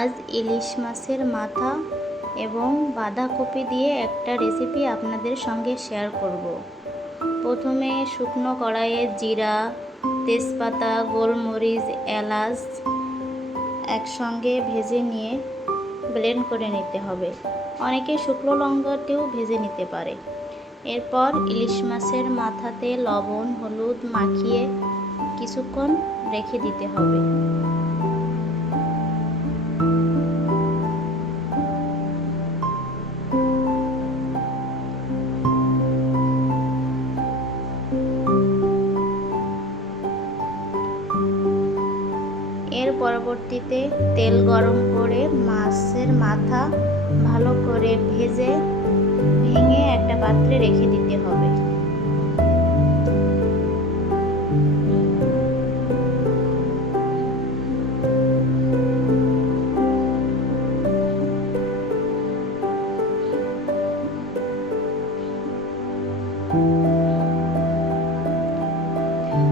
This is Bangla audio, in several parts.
আজ ইলিশ মাছের মাথা এবং বাঁধাকপি দিয়ে একটা রেসিপি আপনাদের সঙ্গে শেয়ার করব। প্রথমে শুকনো কড়াইয়ে জিরা, তেজপাতা, গোলমরিচ, এলাচ একসঙ্গে ভেজে নিয়ে ব্লেন্ড করে নিতে হবে। অনেকে শুকনো লঙ্কাতেও ভেজে নিতে পারে। এরপর ইলিশ মাছের মাথাতে লবণ, হলুদ মাখিয়ে কিছুক্ষণ রেখে দিতে হবে। এর পরবর্তীতে তেল গরম করে মাছের মাথা ভালো করে ভেঙে একটা পাত্রে রেখে দিতে হবে।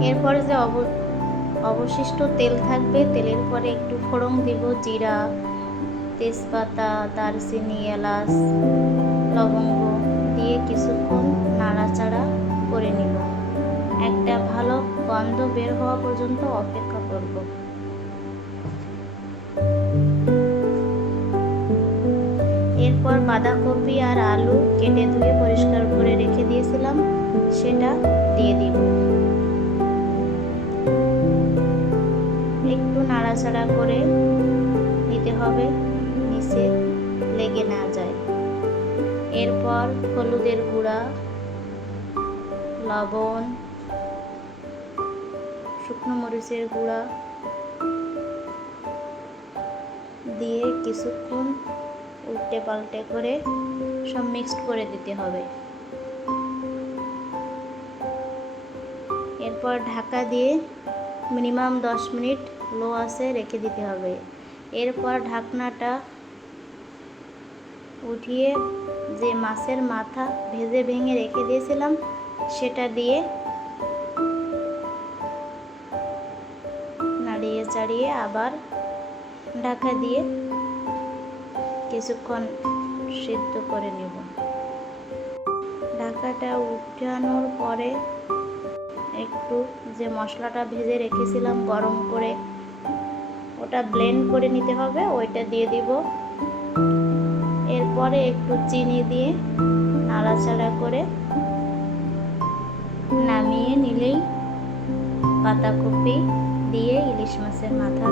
এরপরে যে অবশিষ্ট তেল থাকবে, তেলের পরে একটু ফোড়ন দিব, জিরা, তেজপাতা, দারচিনি, এলাচ, লবঙ্গ দিয়ে কিছুক্ষণ নাড়াচাড়া করে নিব। একটা ভালো গন্ধ বের হওয়া পর্যন্ত অপেক্ষা করব। এরপর বাঁধাকপি আর আলু কেটে ধুয়ে পরিষ্কার করে রেখে দিয়েছিলাম, সেটা দিয়ে দিব। একটু নাড়াচাড়া করে নিতে হবে, নিচে লেগে না যায়। এরপর হলুদের গুঁড়া, লবণ, শুকনো মরিচের গুঁড়া দিয়ে কিছুক্ষণ উল্টে পাল্টে করে সব মিক্সড করে দিতে হবে। এরপর ঢাকা দিয়ে মিনিমাম 10 মিনিট লো আঁচে রেখে দিতে হবে। এরপর ঢাকনাটা উঠিয়ে যে মাছের মাথা ভেঙে রেখে দিয়েছিলাম সেটা দিয়ে নাড়িয়ে চাড়িয়ে আবার ঢাকা দিয়ে কিছুক্ষণ সিদ্ধ করে নেব। ঢাকাটা উঠানোর পরে একটু যে মশলাটা ভেজে রেখেছিলাম গরম করে, ওটা ব্লেন্ড করে নিতে হবে, ওইটা দিয়ে দিব। এরপরে একটু চিনি দিয়ে নাড়াচাড়া করে নামিয়ে নিলেই বাঁধাকপি দিয়ে ইলিশ মাছের মাথা